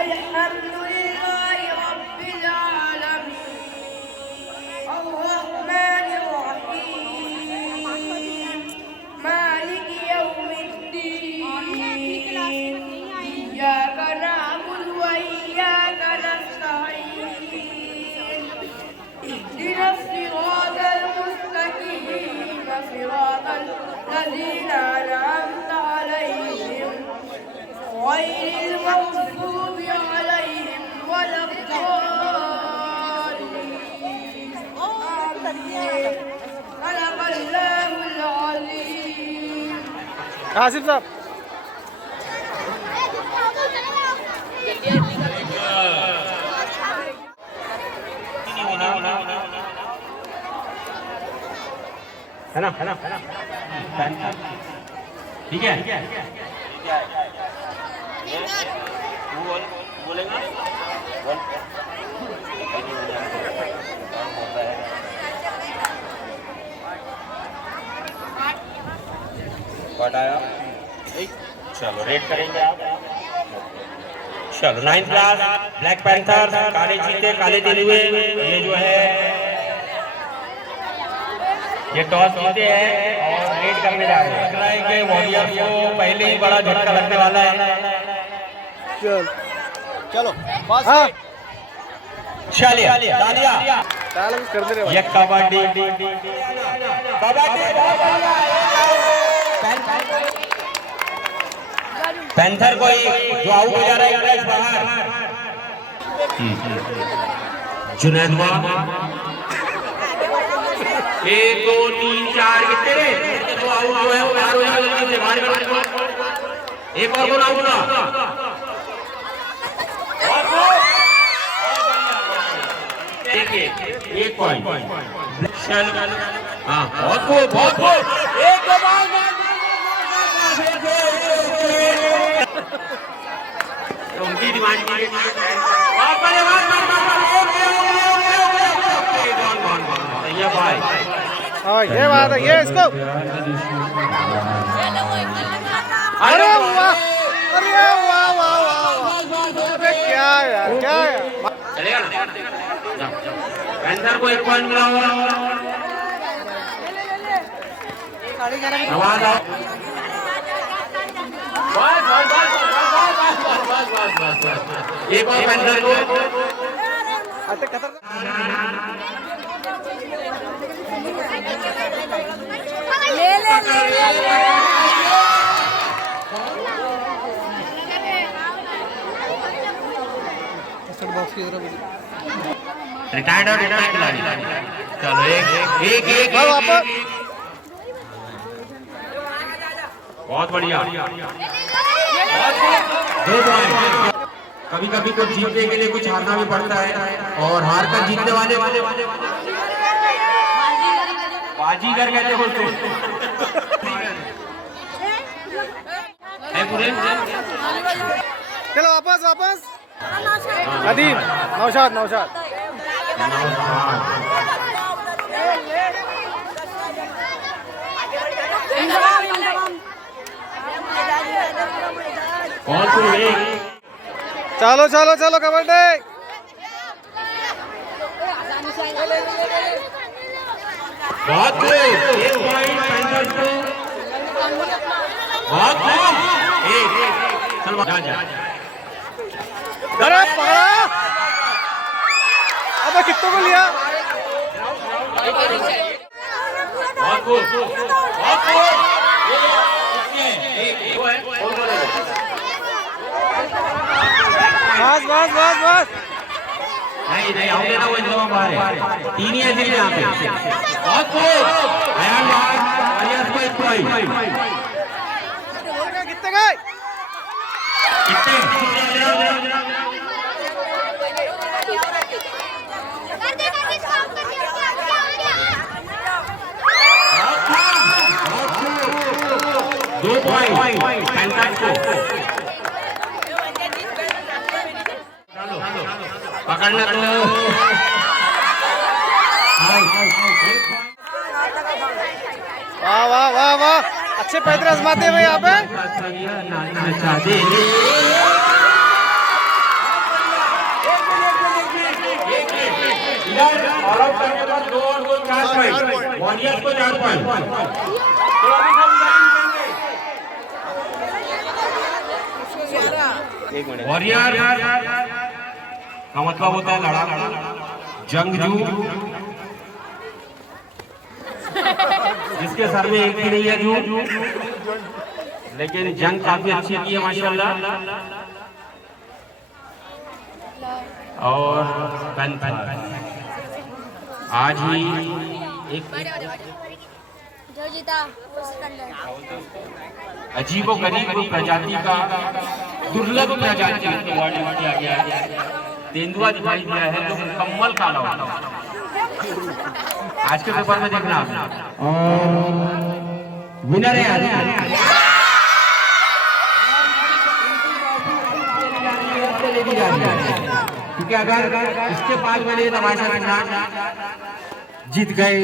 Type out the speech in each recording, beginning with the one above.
अल्हम्दुलिल्लाहि रब्बिल आलमीन अर्रहमानिर रहीम मालिकि यौमिद्दीन इय्याका नअबुदु व इय्याका नस्तईन इहदिनस सिरातल मुस्तकीम सिरातल लज़ीना अनअमता अलैहिम गैरिल मग़ज़ूबि अलैहिम वलद्दाल्लीन आमीन सदक़ल्लाहुल अज़ीम। आसिफ साहब है ना ठीक है बोलेगा चलो रेड करेंगे आप। चलो 9th क्लास ब्लैक पैंथर काले चीते काले दिल हुए ये जो है ये टॉस जीते हैं और रेड करने जा रहे हैं कि वॉरियर को पहले ही बड़ा झटका लगने वाला है। चलो हाँ चलिए तालियां कर दे रहे ये कबड्डी पैंथर को जो आउट हो जा रहा है इंग्लिश बाहर जुनैद 1 2 3 4 कितने जो आउट जो है वो बाहर हो जाएगा जल्दी से बाहर एक और बोल आउट ना देखिए 1 पॉइंट हाँ बहुत एक दो बार उनकी डिमांड की ये भाई हाँ ये बात है ये इसको अरे वाह अरे क्या यार क्या यार चलेगा ना पैंथर को 1 पॉइंट मिला हुआ आवाज आओ एक और पैंथर को रिटायर्ड और रिटायर्ड खिलाड़ी चलो एक बहुत बढ़िया 2 पॉइंट कभी कभी कुछ जीतने के लिए कुछ हारना भी पड़ता है और हार कर जीतने वाले बाजीगर कहते हो उसको चलो वापस नदीम नौशाद चलो कबड्डी बहुत एक पॉइंट पैंथर को बहुत चलो जा अरे पकड़ा अबे कितनों को लिया बस नहीं आओगे ना वो इंतजाम बाहर है 3 ही है सिर्फ यहाँ पे बहुत अयान अलियास को 1 पॉइंट कितने गए दो पॉइंट पकड़ना तो वाह अच्छे पैदल आजमाते हुए यहाँ पे टाइगर ऑल आउट करने पर 2 और 2 4 पॉइंट, वॉरियर्स को 4 पॉइंट। तो अभी हम करेंगे वॉरियर का मतलब होता है लड़ा, जंगजू, जिसके सर में एक भी नहीं है जू, लेकिन जंग काफी अच्छी की है माशाल्लाह। और आज ही एक अजीबो गरीब प्रजाति का दुर्लभ प्रजाति अवार्ड दिया गया है, तेंदुआ दिखाई दिया है जो मुकम्मल काला होता है। आज के पेपर में देखना विनर है आज क्योंकि अगर इसके 5 बने तो भाई साहब जीत गए,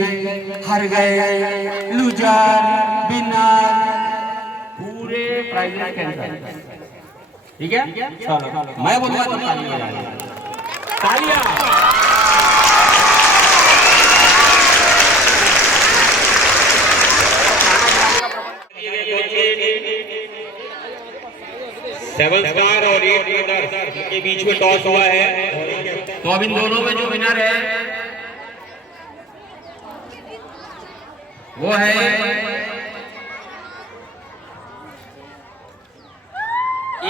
हार गए, लूजर, विनर, पूरे प्राइजेस कैंसिल। ठीक है, चलो मैं बोलूंगा तो तालियां। सेवन स्टार और 8 ब्रदर के बीच में टॉस हुआ है, तो अब इन दोनों में जो विनर है वो है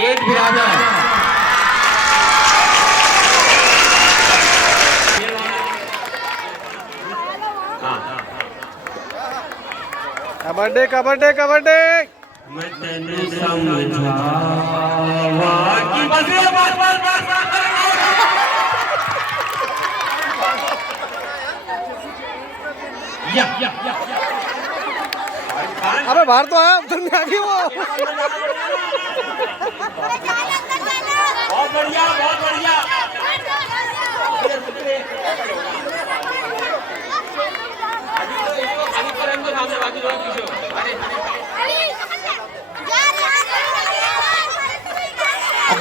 8 ब्रदर। कबड्डी कबड्डी कबड्डी मैं तेनू समझावा कि बस या अबे बाहर तो आया, उधर नहीं आ गई वो। बहुत बढ़िया, बहुत बढ़िया।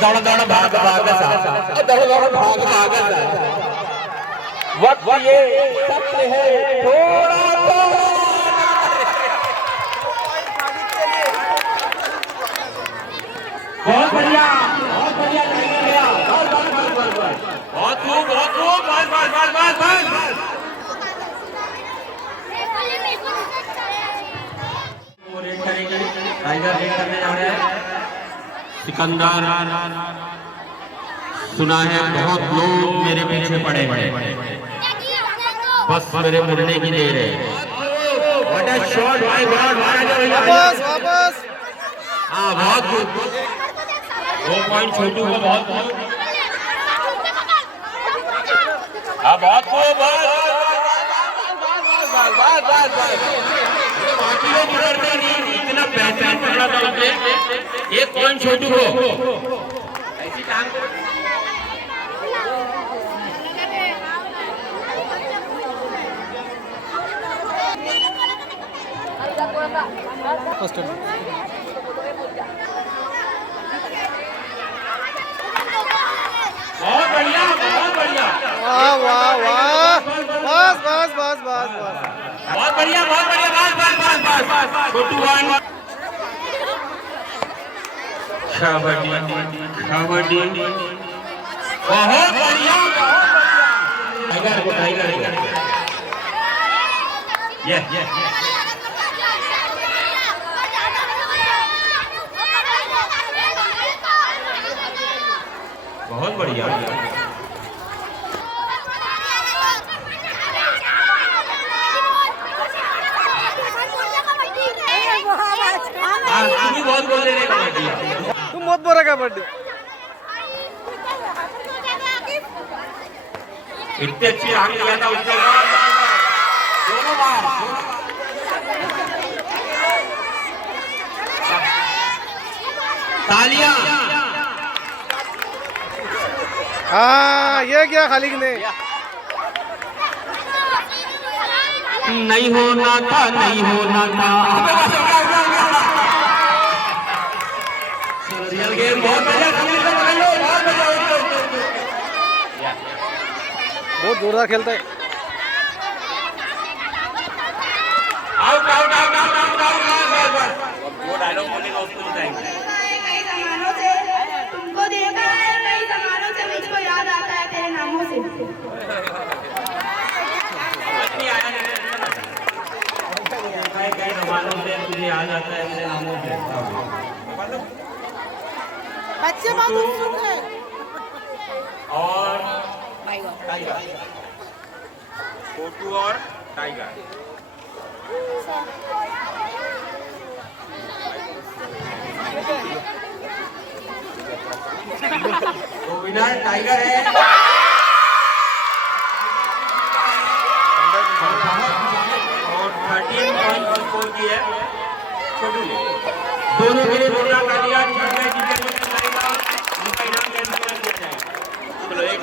दौड़ दौड़ भाग भाग दौड़ दौड़ भाग भाग वक्त ये सत्य है थोड़ा बहुत बढ़िया, बहुत बढ़िया, बहुत खूब, बहुत खूब, बस बस बस बस बस। टाइगर रेड करने जा रहे हैं। सिकंदर, सुना है बहुत लोग मेरे पीछे पड़े हैं, बस मेरे मुड़ने की देर है। What a shot, my God, वापस वापस। हाँ बहुत खूब, 2 पॉइंट छोटू को बहुत हाँ बहुत खूब, बाकी लोग उड़ते नहीं, इतना बेहतरीन पकड़ा था उसने, 1 पॉइंट छोटू को। ऐसी काम बहुत बढ़िया, बहुत बढ़िया, वाह वाह वाह, बस बस बस बस बस, बहुत बढ़िया, बहुत बढ़िया, बस बस बस बस। छोटू वन कबड्डी कबड्डी बहुत बढ़िया, टाइगर को टाइगर ये बहुत बढ़िया। बहुत बोल रहे हैं, तुम मत बोला कबड्डी। इतने अच्छी हाथ लिया था उसने, दोनों बार तालियां। हाँ ये क्या खालिक ने, नहीं होना था, नहीं होना था। रियल गेम बहुत मजा, बहुत जोरदार खेलता है। वो डायलॉग बोलेगा उसको जिताएंगे। कई जमानों से तुमको देखा है, कई जमानों से मुझको याद आता है तेरे नामों से। कई जमानों से तुझे याद आता है तेरे नामों से। बच्चे बहुत उत्सुक है। और टाइगर, छोटू और टाइगर। तो विनर टाइगर है। और 13 पॉइंट स्कोर की है छोटू ने। दोनों के लिए जोरदार तालियां। उनका इनाम कैसे दिया जाएगा? चलो एक